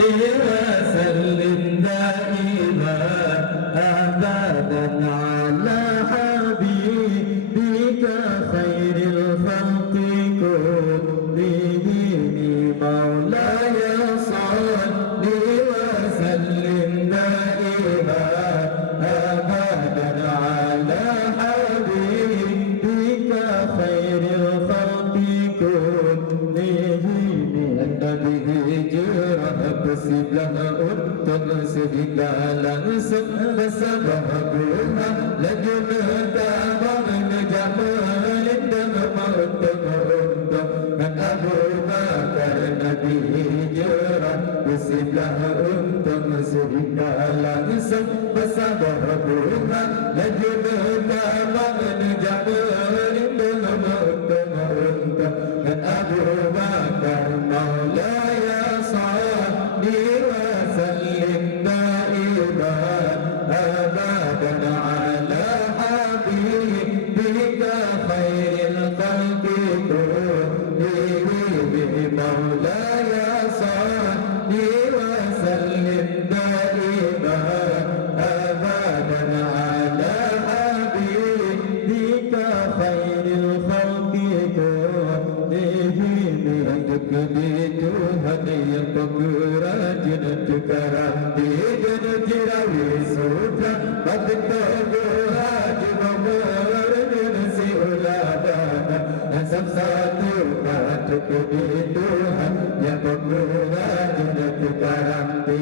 وسلم دائما أبدا على حبيبك خير الخلق كلهم مولاي صل وسلم دائما أبدا على حبيبك خير الخلق كلهم النبي جرى بسبله sehingga langsung bersabahuna lanjut tabang jamal dan mautun dan Abu Bakar Nabi hijrah bersilah untuk sehingga langsung bersabahuna lanjut tabang jamal dan mautun dan Abu Bakar Maulaya salli وسلم دائما أبدا على حبيبك خير الخلق كلهم مولاي صل وسلم دائما أبدا على حبيبك خير الخلق كلهم Tuhan yang pengrajin sekarang di jerawi sutra batik terbuat memerlukan si uladana nasab satu patut di Tuhan yang pengrajin sekarang di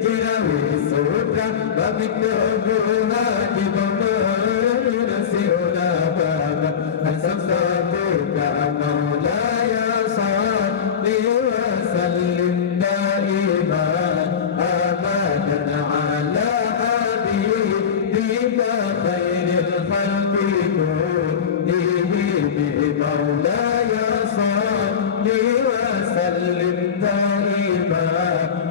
jerawi sutra batik terbuat memerlukan si uladana nasab satu Maulaya وسلم دائما أبدا على حبيبك خير الخلق كلهم مولاي صل وسلم دائما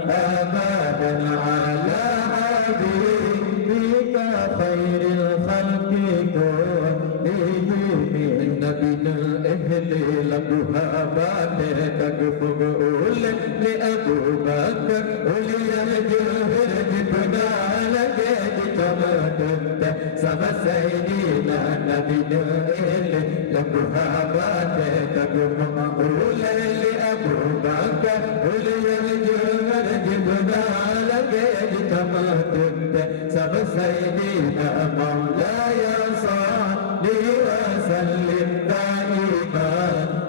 أبدا على حبيبك خير الخلق كلهم النبي الأهل لبها باتك بقول لأبو بكر ولي الجهر جبنا لك جتمتت سما سيدنا النبي الأهل لبها باتك بقول لأبو بكر ولي الجهر جبنا لك جتمتت سما سيدنا مولاي صل وسلم دائما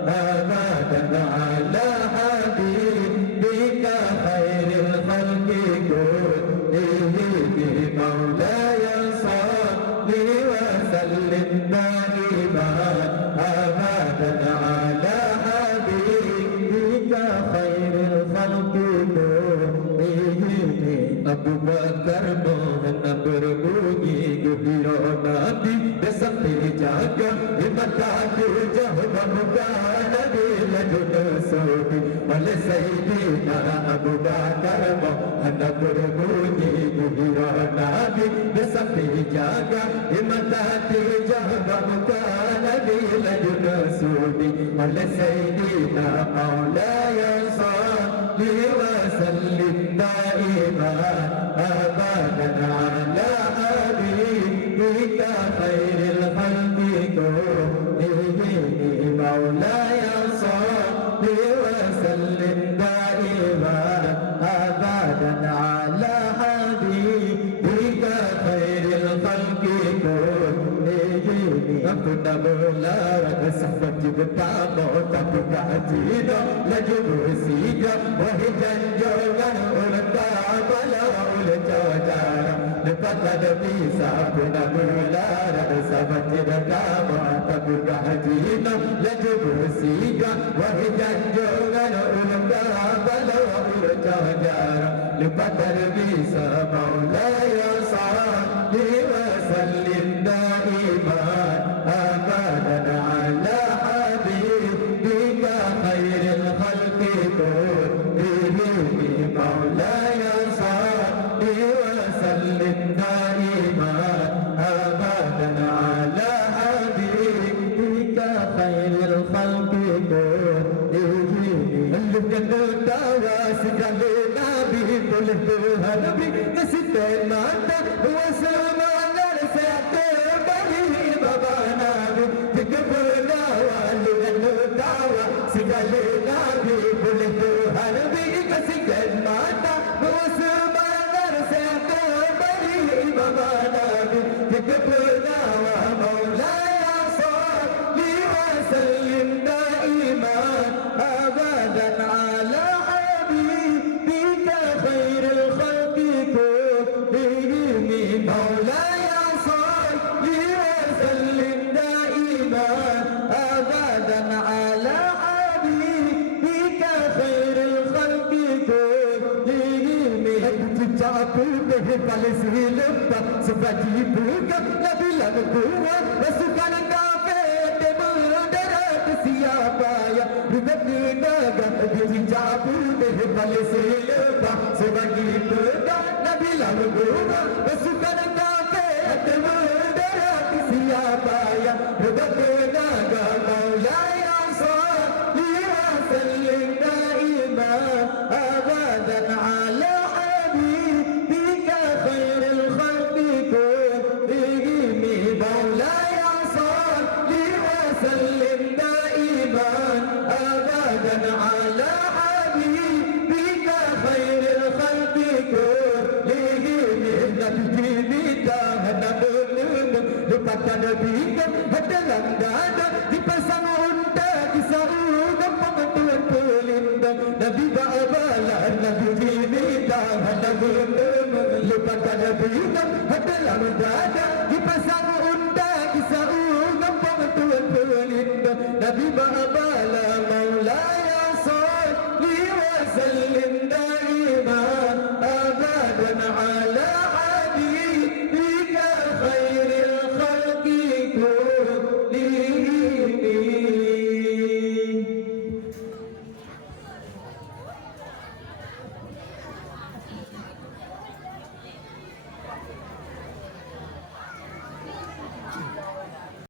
أبدا على حبيبك خير الخلق كلهم مولاي صل وسلم دائما أبدا على حبيبك خير الخلق كلهم Abu Bakar mohon berbunyi gembira Nabi sampai jaga mata jawab bukan bila jodoh sudi oleh Sayyidina Abu Bakar mohon berbunyi gembira Nabi sampai jaga mata jawab bukan bila jodoh sudi oleh Sayyidina Maulaya salli wa sallim دائما أبدا على حبيبك خير الخلق كلهم مولاي صل وسلم دائما أبدا على حبيبك خير الخلق كلهم Aku tak melarang sahabat bertamu tapi kajido laju bersihkan wahai janjangan ulang tabala ulang jajar lepas ada bisa aku tak melarang sahabat bertamu tapi kajido laju bersihkan wahai janjangan ulang tabala ulang jajar lepas ada bisa maulaya salli wa sallim daiman أبدا على حبيبك خير الخلق كلهم مولاي صل وسلم دائما أبدا على حبيبك خير الخلق كلهم لك الدعوة سكالنا boleh Tuhan Nabi kasih mata Wasamanar satu bagi Bapa Nabi Jika pernah walu dan tawa Segala Nabi boleh Tuhan Nabi kasih mata Wasamanar satu bagi Bapa Nabi Jika pernah wa Maulaya salli wa sallim daiman abadan ala habibika khairil khalqi kullihim Maulaya salli wa sallim daiman abadan ala habibika khairil khalqi kullihim Jabu deh paling silap sebagi buka Nabi lalu kuat pasukan kafir demudarat siapa yang berdekat di jabu deh paling silap sebagi buka Nabi lalu kuat pasukan kafir demudarat siapa yang berdekat Maulaya salli wa sallim daiman abadan ala Lupakan Nabi dalam dada dipasang unta kisah gampang tuan pelindung Nabi ba'abalan Nabi diminta lupakan Nabi dalam dada dipasang unta kisah gampang tuan pelindung Nabi ba'abalan